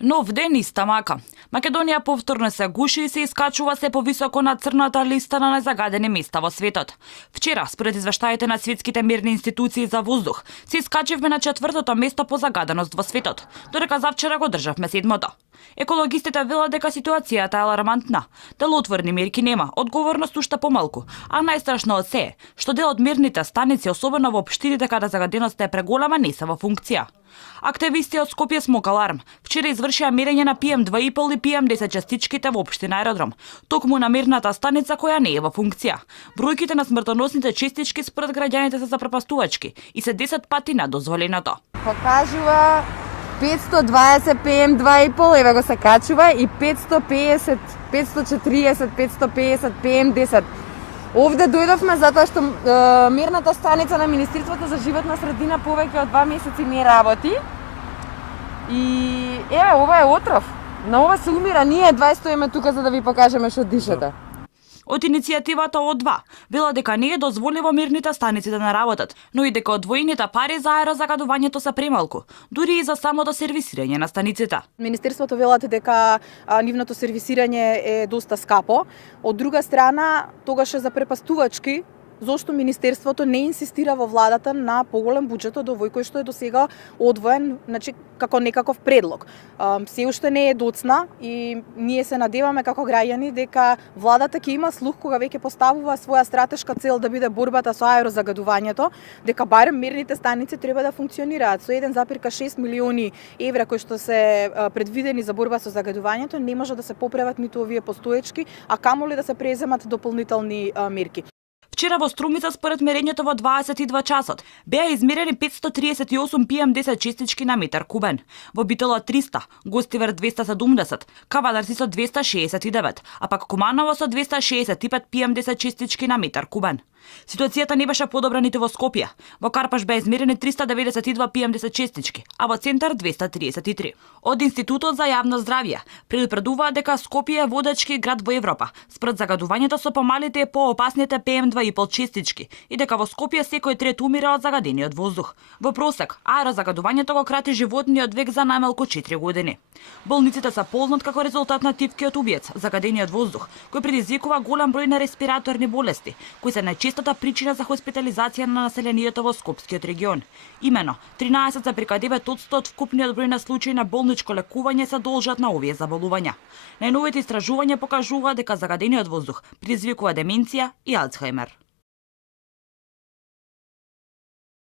Нов ден иста мака. Македонија повторно се гуши и се искачува се повисоко на црната листа на незагадени места во светот. Вчера, според извештаите на светските мирни институции за воздух, се искачивме на 4-то место по загаденост во светот, додека завчера го државме 7-то. Екологистите велат дека ситуацијата е алармантна, делотворни мерки нема, одговорност уште помалку, а најстрашно од се е што дел од мерните станици, особено во општините каде загаденоста е преголема, не се во функција. Активисти од Скопје Смок Аларм вчера извршија мерење на PM2,5 и PM10 частичките во општина Аеродром, токму на мерната станица која не е во функција. Бројките на смртоносните частички според граѓаните се запрепастувачки и се 10 пати надозволеното. Покажува 520 PM2,5, еве го се качува, и 550, 540, 550 PM10. Овде дојдовме затоа што мерната станица на Министерството за животна средина повеќе од 2 месеци не работи. И еве, ова е отров. На ова се умира, ние 20 стоиме тука за да ви покажеме што дишате. Од иницијативата О2 вела дека не е дозволиво мерните станици да не работат, но и дека одвоените пари за аерозагадувањето се премалку, дури и за самото сервисирање на станиците. Министерството велат дека нивното сервисирање е доста скапо. Од друга страна, тогаш е за препастувачки, зошто Министерството не инсистира во владата на поголем буџет од овој кој што е досега одвоен, значи како некаков предлог. Се уште не е доцна и ние се надеваме како граѓани дека владата ќе има слух кога веќе поставува своја стратешка цел да биде борбата со аерозагадувањето, дека барем мерните станици треба да функционираат. Со 1,6 милиони евра кои што се предвидени за борба со загадувањето, не може да се поправат ниту овие постоечки, а камоли да се преземат дополнителни мерки. Вчера во Струмица, според мерењето во 22 часот, беа измерени 538 PM10 частички на метар кубен. Во Битола 300, Гостивар 270, Кавадар со 269, а пак Куманово со 265 PM10 частички на метар кубен. Ситуацијата не беше подобра ниту во Скопје. Во Карпаш беа измерени 392 PM10 частички, а во Центар 233. Од Институтот за јавно здравје предупредуваат дека Скопје е водечки град во Европа според загадувањето со помалите и поопасните PM2,5 частички и дека во Скопје секој трет умира од загадениот воздух. Во просек, аерозагадувањето го крати животниот век за најмалку 4 години. Болниците се полнат како резултат на тивкиот убиец, загадениот воздух, кој предизвикува голем број на респираторни болести, кои се најчестата причина за хоспитализација на населението во Скопскиот регион. Имено, 13,9% од вкупниот број на случаи на болничко лекување се должат на овие заболувања. Најновите истражувања покажуваат дека загадениот воздух предизвикува деменција и Алцхаймер.